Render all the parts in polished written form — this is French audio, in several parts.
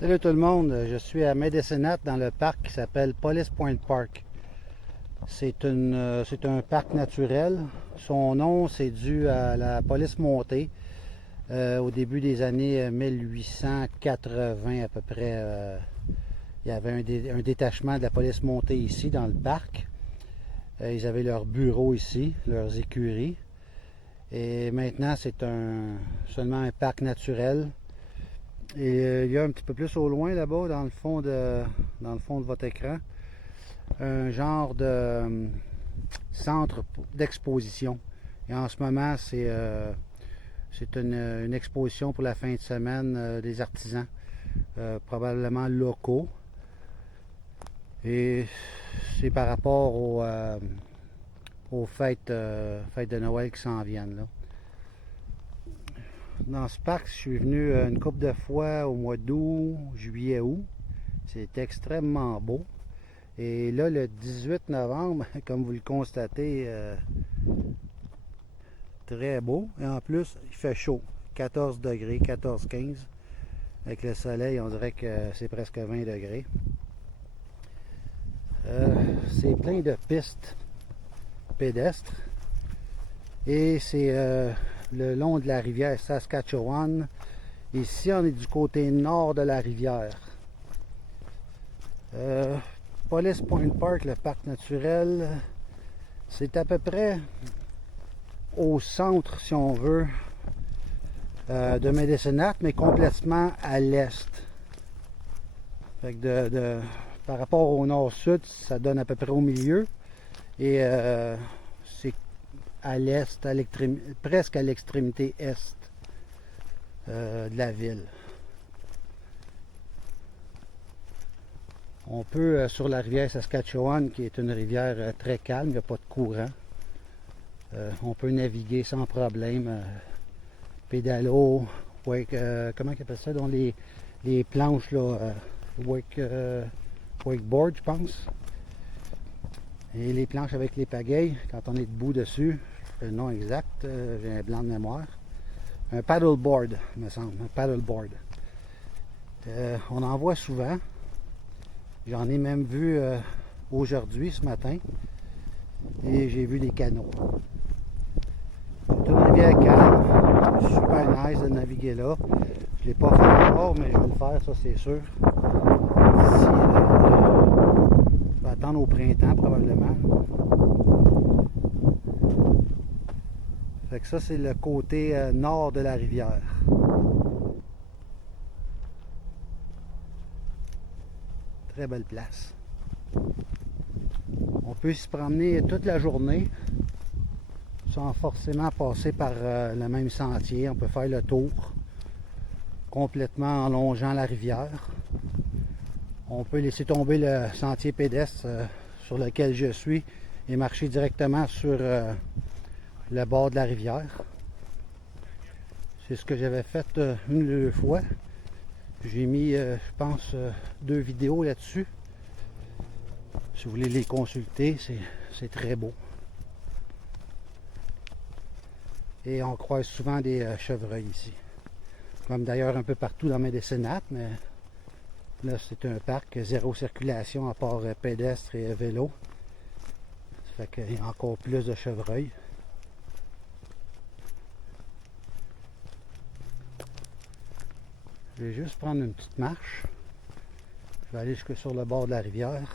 Salut tout le monde, je suis à Medicine Hat dans le parc qui s'appelle Police Point Park. C'est un parc naturel. Son nom, c'est dû à la police montée au début des années 1880 à peu près. Il y avait un détachement de la police montée ici dans le parc. Ils avaient leur bureau ici, leurs écuries. Et maintenant, seulement un parc naturel. Et il y a un petit peu plus au loin là-bas, dans le fond de votre écran, un genre de centre d'exposition. Et en ce moment, c'est une exposition pour la fin de semaine des artisans, probablement locaux. Et c'est par rapport aux fêtes de Noël qui s'en viennent, là. Dans ce parc, je suis venu une couple de fois au mois d'août, juillet, août. C'est extrêmement beau. Et là, le 18 novembre, comme vous le constatez, très beau. Et en plus, il fait chaud. 14 degrés, 14-15. Avec le soleil, on dirait que c'est presque 20 degrés. C'est plein de pistes pédestres. Et c'est le long de la rivière Saskatchewan. Ici, on est du côté nord de la rivière. Police Point Park, le parc naturel, c'est à peu près au centre, si on veut, de Medicine Hat, mais complètement à l'est. Fait que par rapport au nord-sud, ça donne à peu près au milieu. Et c'est à l'est, presque à l'extrémité est de la ville. On peut, sur la rivière Saskatchewan, qui est une rivière très calme, il n'y a pas de courant, on peut naviguer sans problème. Pédalo, comment ils appellent ça, dans les planches, là, wakeboard, je pense. Et les planches avec les pagayes, quand on est debout dessus, le nom exact, j'ai un blanc de mémoire. Un paddleboard, il me semble, un paddleboard. On en voit souvent. J'en ai même vu aujourd'hui, ce matin. Et j'ai vu des canots. C'est une rivière calme. Super nice de naviguer là. Je ne l'ai pas fait encore, mais je vais le faire, ça c'est sûr. D'ici, je vais attendre au printemps probablement. Fait que ça, c'est le côté nord de la rivière. Très belle place. On peut s'y promener toute la journée sans forcément passer par le même sentier. On peut faire le tour complètement en longeant la rivière. On peut laisser tomber le sentier pédestre sur lequel je suis et marcher directement sur le bord de la rivière. C'est ce que j'avais fait une ou deux fois. J'ai mis, je pense, 2 vidéos là-dessus. Si vous voulez les consulter, c'est très beau. Et on croise souvent des chevreuils ici. Comme d'ailleurs un peu partout dans Medicine Hat, mais là c'est un parc zéro circulation à part pédestre et vélo. Ça fait qu'il y a encore plus de chevreuils. Je vais juste prendre une petite marche. Je vais aller jusque sur le bord de la rivière.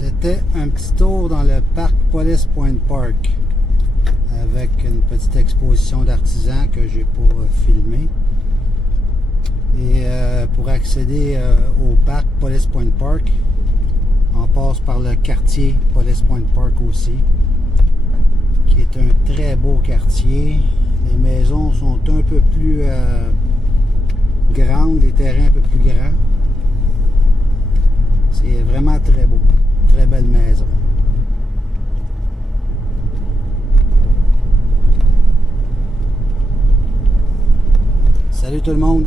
C'était un petit tour dans le parc Police Point Park avec une petite exposition d'artisans que j'ai pas filmé. Et pour accéder au parc Police Point Park, on passe par le quartier Police Point Park aussi, qui est un très beau quartier. Les maisons sont un peu plus grandes, les terrains un peu plus grands. C'est vraiment très beau, très belle maison. Salut tout le monde!